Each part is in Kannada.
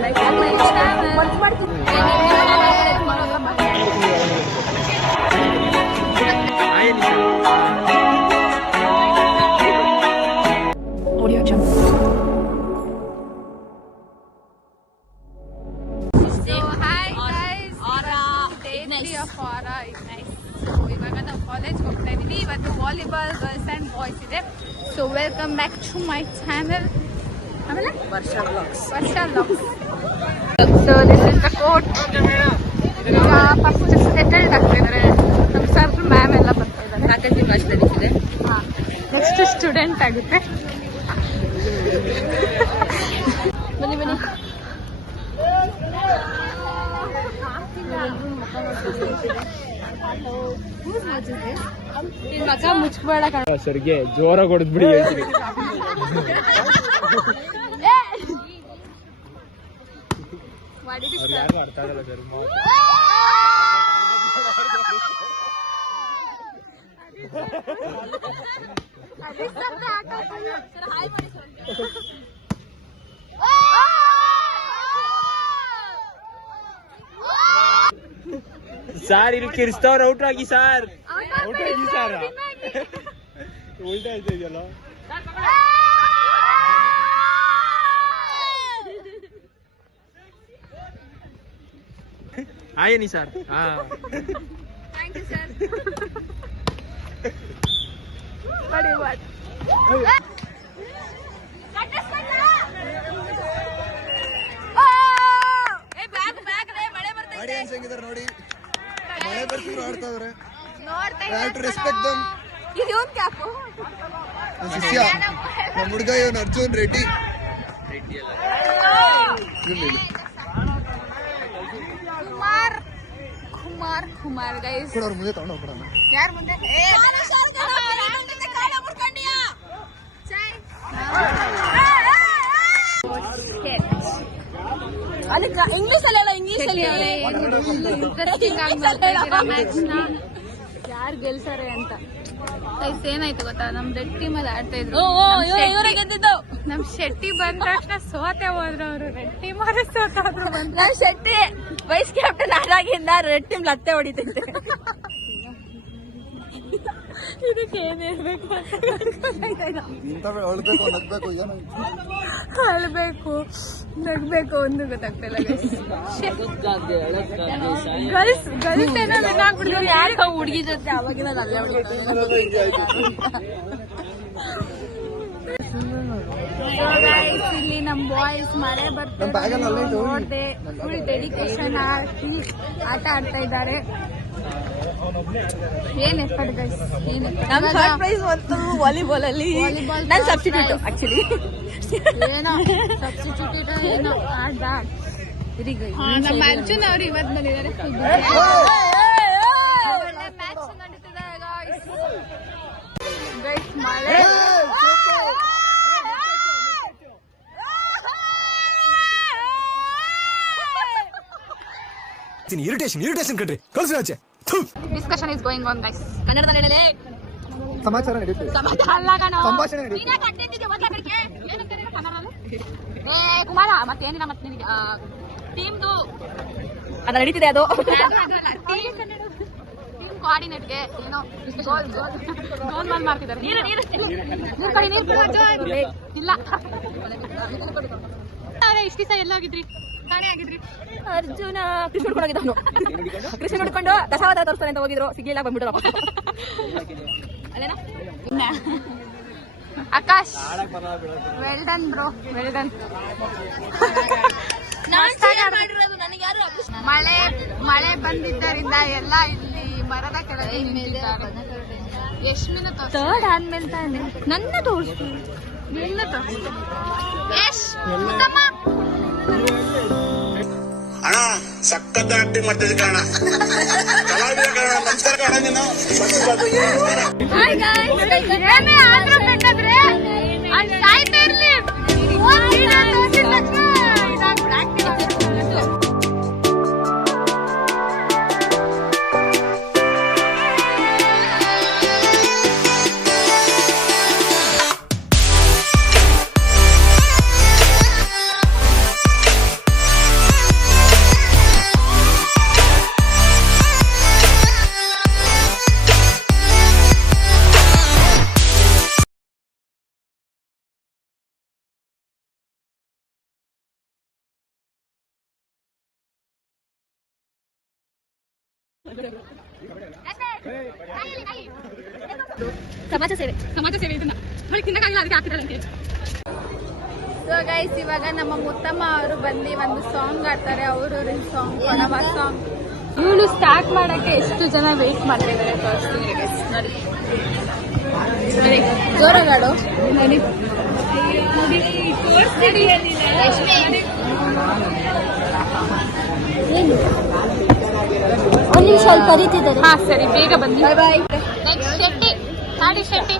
like my channel. Audio Jungle. So hi guys, day 3 of Aura Ignite. So ಇವಾಗ ನಾವು ಕಾಲೇಜ್ ಹೋಗ್ತಾ ಇದೀವಿ. ಇವತ್ತು ವಾಲಿಬಾಲ್ ಗರ್ಲ್ಸ್ ಅಂಡ್ ಬಾಯ್ಸ್ ಇದೆ. So welcome back to my channel. ಆಮೇಲೆ Varsha vlogs. So this is the court. ಈಗ ಫಸ್ಟ್ ಸೆಟಲ್ಡ್ ಆಗ್ತಾ ಇದ್ದಾರೆ. ನಮ್ಮ ಸರ್ ಮ್ಯಾಮ್ ಎಲ್ಲ ಬರ್ತಾ ಇದ್ದಾರೆ. ಫ್ಯಾಕಲ್ಟಿ ಬ್ಯಾಚ್ ನಡೀತಿದೆ. ನೆಕ್ಸ್ಟ್ ಸ್ಟೂಡೆಂಟ್ ಆಗುತ್ತೆ. ಬನ್ನಿ ಮಕ್ಕ ಮುಚ್ಬೇಡ ಕಣ ಸರ್ಗೆ ಜೋರಾಗಿ ಹೊಡೆದ್ಬಿಡಿ. ಅರ್ಥ ಆಗಲ್ಲ ಸರ್. ಸಾರ್ ಇಲ್ಲಿ ಕಿರ್ಸ್ತವ್ರ ಔಟ್ ಆಗಿ ಸಾರ್. ಔಟ್ ಆಗಿ ಸಾರ ಉಲ್ಟಾ ಆಯ್ತಾ ಇದೆಯಲ್ಲ. ಆಯನಿ sir. Thank you sir. Audience ಹೆಂಗಿದಾರೆ ನೋಡಿ. ಮಳೆ ಬರ್ತಿದ್ರು ಆಡ್ತಾವ್ರೆ. ರೆಸ್ಪೆಕ್ಟ್ ದಮ್. ಇದು ಇವನ್ ಕ್ಯಾಪು ಶಿಷ್ಯ ನಮ್ಮ ಹುಡುಗ ಇವನು ಅರ್ಜುನ್ ರೆಡ್ಡಿ. ಕುಮಾರ್ ಗೈಸ್ ಕೂಡ ಅವ್ರ ಮುಂದೆ ತಗೊಂಡು ಹೋಗ್ಬಿಡೋಣ. ಯಾರ ಮುಂದೆ? ಅಲ್ಲಿ ಇಂಗ್ಲಿಷ್ ಅಲ್ಲಿ ಇಂಟ್ರೆಸ್ಟಿಂಗ್ ಆಗಿ ಮ್ಯಾಚ್ ನ ಯಾರು ಗೆಲ್ಸಾರೆ ಅಂತ. ಏನಾಯ್ತು ಗೊತ್ತಾ, ನಮ್ ರೆಡ್ ಟೀಮ್ ಅಲ್ಲಿ ಆಡ್ತಾ ಇದ್ರು. ನಮ್ ಶೆಟ್ಟಿ ಬಂದ ತಕ್ಷಣ ಸೋತೆ ಹೋದ್ರು ಅವರು. ರೆಡ್ ಟೀಮ್ ಅವರೇ ಸೋತಾದ್ರು. ನಮ್ ಶೆಟ್ಟಿ ವೈಸ್ ಕ್ಯಾಪ್ಟನ್ ಆದಾಗಿಂದ ರೆಡ್ ಟೀಮ್ ಲತ್ತೆ ಹೊಡಿತೈತೆ. ಇದಕ್ಕೆ ಏನಿರ್ಬೇಕು ಅಳ್ಬೇಕು ನಗ್ಬೇಕು ಒಂದು ಗೊತ್ತಾಗ್ತಿಲ್ಲ. ಗರ್ಲ್ಸ್ ಏನೋ ಆಗ್ಬಿಡ್ತು. ಯಾರು ಹುಡುಗಿ ಜೊತೆ ಅವಾಗಿನ ಇಲ್ಲಿ ನಮ್ ಬಾಯ್ಸ್ ಮಳೆ ಬರ್ತಾರೆ ನೋಡ್ದೆ. ಫುಲ್ ಡೆಡಿಕೇಶನ್ ಹಾಕಿ ಆಟ ಆಡ್ತಾ ಇದ್ದಾರೆ. ಏನ್ ಎಫರ್ಟ್ ಗೈಸ್. ನಮ್ ಥರ್ಡ್ ಪ್ರೈಸ್ ಬಂತು ವಾಲಿಬಾಲ್ ಅಲ್ಲಿ. ನಾನು ಸಬ್ಸ್ಟಿಟ್ಯೂಟ್ ಆಕ್ಚುಲಿ. ಏನೋ ಸಬ್ಸ್ಟಿಟ್ಯೂಟ್ ಏನೋ ಆಡ್ದ. ನಮ್ಮ ಅರ್ಜುನ್ ಅವ್ರು ಇವತ್ತು ಬಂದಿದ್ದಾರೆ. ಒಳ್ಳೆ ಮ್ಯಾಚ್ ನಡೀತಿದೆ ಗೈಸ್. ಮಳೆ ಇರಿಟೇಷನ್ ಕಣ್ರಿ. ಕಳ್ಸಿ ಆಚೆ. Discussion is going on guys. ಕನ್ನಡದಲ್ಲಿ ಹೇಳಲೇ ಸಮಾಚಾರ ನಡೀತಿದೆ. ಸಂಭಾಷಣೆ ನಡೀತಿದೆ. ಕುಮಾರ ಮತ್ತೇನಿಲ್ಲ. ಮತ್ತೆ ನಿನಗೆ ಟೀಮ್ದು ಅದು ನಡೀತಿದೆ. ಅದು ಟೀಮ್ ಕೋಆರ್ಡಿನೇಟ್ಗೆ ಏನೋ ಗೋಲ್ ಬಾಲ್ ಮಾಡ್ತಿದ್ದಾರೆ. ಇಲ್ಲ ಇಷ್ಟ ದಿವಸ ಎಲ್ಲ ಹೋಗಿದ್ರಿ? ಕಾಣೆ ಆಗಿದ್ರಿ. ಅರ್ಜುನ ಕೃಷ್ಣ ಹುಡ್ಕೊಂಡು ಕೃಷ್ಣ ಹುಡ್ಕೊಂಡು ದಶಾವತಾರ ತೋರಿಸ್ತಾನೆ ಅಂತ ಹೋಗಿದ್ರು. ಸಿಗ್ಲಿಲ್ಲ, ಬಂದ್ಬಿಟ್ರು. Akash well done bro, well done. ಮಳೆ ಬಂದಿದ್ದರಿಂದ ಎಲ್ಲ ಇಲ್ಲಿ ಮರದ ಕೆಳಗೆ ನಿಂತಿದ್ದಾರೆ. ಯಶ್ಮಿನ ಥರ್ಡ್ ಆದ್ಮೇಲೆ ತಾನೆ ನನ್ನ ತೋರಿಸ್ತು. ನಿನ್ನ ತೋರಿಸ್ತು. ಯಶ್ ಅಣ್ಣ ಸಖತ್ ಆಕ್ಟಿಂಗ್ ಮಾಡ್ತಿದ್ದೆ ಕಾರಣ ಕಲಾವಿದ ಕಾರಣ. ನಮಸ್ಕಾರ ಕಾರಣ. ನೀನು ಸಾಯ್ತಾ ಇರ್ಲಿ. ಸಮಾಜ ಸೇವೆ ಇದನ್ನ ಹೊಳಿ ತಿನ್ನಕ್ಕಾಗಿಲ್ಲ ಅದಕ್ಕೆ ಹಾಕಿದ್ರೆ. ಸೊ ಗೈಸ್ ಇವಾಗ ನಮ್ಮ ಮುತ್ತಮ್ಮ ಅವರು ಬಂದು ಒಂದು ಸಾಂಗ್ ಆಡ್ತಾರೆ. ಅವರು ಸಾಂಗ್ ಕೊಡವ ಸಾಂಗ್. ಇವಳು ಸ್ಟಾರ್ಟ್ ಮಾಡಕ್ಕೆ ಎಷ್ಟು ಜನ ವೇಟ್ ಮಾಡ್ತಿದ್ದಾರೆ ತೋರಿಸ್ತೀನಿ ಗೈಸ್. ನೋಡಿ ಜೋರಾಗಾಡು ನೋಡಿ ಒಂದು ನಿಮಿಷ ಅಲ್ಲಿ ಕರೀತಿದ್ದಾರೆ. ಹಾ ಸರಿ ಬೇಗ ಬನ್ನಿ. ಬಾಯ್ ಬಾಯ್. ಶೆಟ್ಟಿ ಸಾಡಿ ಶೆಟ್ಟಿ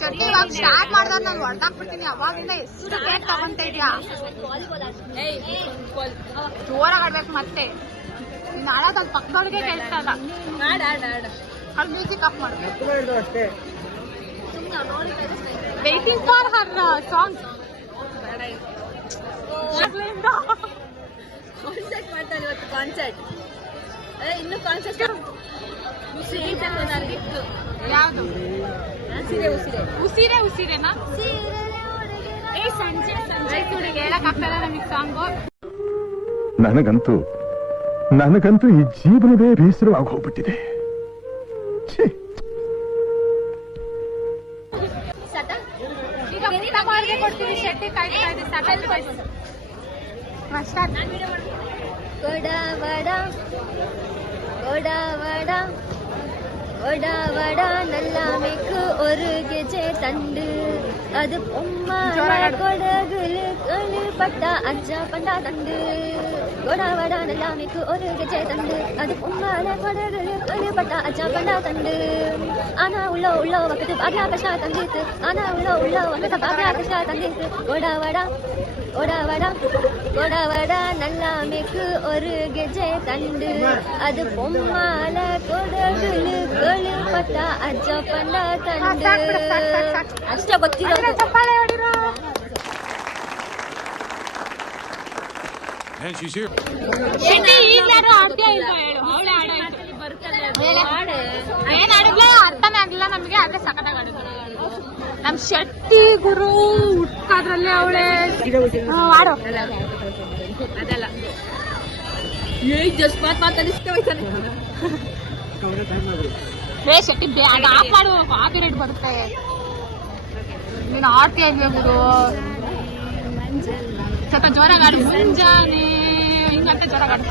ಶೆಟ್ಟಿ ಇವಾಗ ಸ್ಟಾರ್ಟ್ ಮಾಡಿದ್ರೆ ನಾನು ಹೊಡೆದಾಕ್ಬಿಡ್ತೀನಿ. ಅವಾಗಿಂದ ಎಷ್ಟು ಕೇಕ್ ತಗೊಂತ ಇದೆಯಾ? ಜೋರಾಗಿ ಆಡ್ಬೇಕು ಮತ್ತೆ. ನೀನು ಆಡೋದು ಅಲ್ಲಿ ಪಕ್ಕದವ್ರಿಗೆ ಕೇಳ್ತಾ ಇಲ್ಲ. ಅಲ್ಲಿ ಮ್ಯೂಸಿಕ್ ಆಫ್ ಮಾಡಬೇಕು. Waiting for her song. Concert ಮಾಡ್ತಾನೆ ಇವತ್ತು. ಕಾನ್ಸರ್ಟ್ ಇನ್ನು ಕಾನ್ಸರ್ಟ್ ಯಾವ್ದು? ಉಸಿರೇ ಉಸಿರೇನಾ? ಏ ಸಂಜೆ ಹುಡುಗಿ ಹೇಳಕ್ ಆಗ್ತಲ್ಲ ನಮಗೆ ಸಾಂಗು. ನನಗಂತೂ ಈ ಜೀವನವೇ ಬೇಸರವಾಗಿ ಹೋಗ್ಬಿಟ್ಟಿದೆ. ಈಗ ಮುತ್ತಮ್ಮವ್ರಿಗೆ ಕೊಡ್ತೀವಿ. ಶೆಟ್ಟಿ ಕಾಯ್ತಾ ಇದೆ. ಸಕಲ್ ಮಾಸ್ಟರ್ வட நல்லா மிக்கு ஒரு கெஜே தண்டு அது பொம்மால கொடகுலு கழு பட்டா அஜா பண்டா தண்டு வட நல்லா மிக்கு ஒரு கெஜே தண்டு அது பொம்மால கொடகுலு கழு பட்டா அஜா பண்டா தண்டு ஆனா உள்ள வக்கத்து பாக்யா கஷ்டா தந்தித்து ஆனா உள்ள வக்கத்து பாக்யா கஷ்டா தந்தித்து வட நல்லா மிக்கு ஒரு கெஜே தண்டு அது பொம்மால கொடகுலு ಕಳು ಪಟ್ಟ ಅಜ್ಜ ಪಂಡ ತಂಡು. ಅಷ್ಟೇ ಗೊತ್ತಿರೋದು. ಚಪ್ಪಾಳೆ ಹೊಡಿರೋ. ಶೆಟ್ಟಿ ಈಗ್ಲಾರು ಆಡ್ತೀಯ ಇಲ್ವಾ ಹೇಳು. ಅವಳೇ ಏನ್ ಆಡಿದ್ಲ ಅರ್ಥನೇ ಆಗಿಲ್ಲ ನಮ್ಗೆ. ಆದ್ರೆ ಸಖತ್ತಾಗಿ ಆಡಿದ್ರು ನಮ್ ಶೆಟ್ಟಿ ಗುರು. ಹುಟ್ಟಾದ್ರಲ್ಲೇ ಅವಳೆ ಆಡೋ ಅದೆಲ್ಲ ಜಸ್ಟ್ ಮಾತಾಡಿ ಹೇ ಶೆಟ್ಟಿ ಅದು ಆಫ್ ಮಾಡು. ಕಾಪಿ ರೇಟ್ ಬರುತ್ತೆ. ನೀನು ಆಡ್ತೀಯ ಇಲ್ವೇ ಗುರು? ಸ್ವಲ್ಪ ಜೋರಾಗಿ ಆಡು. ಮುಂಜಾನೆ ಹಿಂಗಂತ ಜೋರಾಗಿ ಆಡು.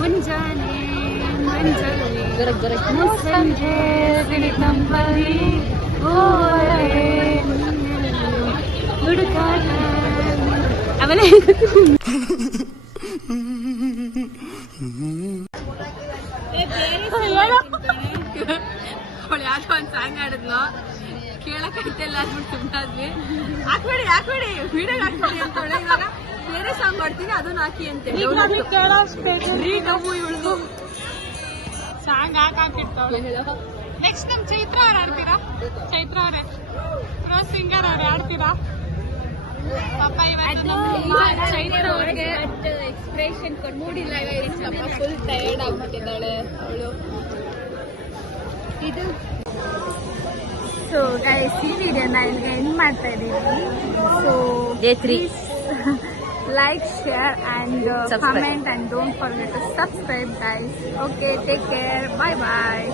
ಮುಂಜಾನೆ ಸಂಜೆ ನಂಬರಿ ಹುಡುಕಾಟ ಆಮೇಲೆ ಅವಳು ಯಾಕೋ ಒಂದು ಸಾಂಗ್ ಆಡಿದ್ಲು. ಕೇಳಕ್ಕಾಯ್ತಲ್ಲ ಅಂದ್ಬಿಟ್ಟು ಸುಮ್ಮನಾದ್ವಿ. ಹಾಕ್ಬೇಡಿ ವಿಡಿಯೋ ಹಾಕ್ಬೇಡಿ ಅಂತೇಳಿ. ಇವಾಗ ಬೇರೆ ಸಾಂಗ್ ಮಾಡ್ತೀನಿ ಅದನ್ನ ಹಾಕಿ ಅಂತ ಇವಳು ಸಾಂಗ್ ಹಾಕಿರ್ತಾವೆ. ನೆಕ್ಸ್ಟ್ ನಮ್ ಚೈತ್ರ ಅವ್ರು ಆಡ್ತೀರಾ? ಚೈತ್ರ ಅವರೇ ಪ್ರೋ ಸಿಂಗರ್ ಅವ್ರೆ ಆಡ್ತೀರಾ? ಪಾಪ ಇವತ್ತು ಚೈತ್ರ ಅವ್ರಿಗೆ ಎಕ್ಸ್ಪ್ರೆಷನ್ ಕೊಟ್ಟು ಮೂಡಿಲ್ಲ. ಫುಲ್ ಟಯರ್ಡ್ ಆಗ್ಬಿಟ್ಟಿದ್ದಾಳೆ ಅವಳು. ಇದು ಸೊ ಗೈಸ್ ಈ ವಿಡಿಯೋನ ಇಲ್ಲಿಗೆ ಎಂಡ್ ಮಾಡ್ತಾ ಇದ್ದೀವಿ. So like, share and comment and don't forget to subscribe guys. Okay, take care. Bye bye.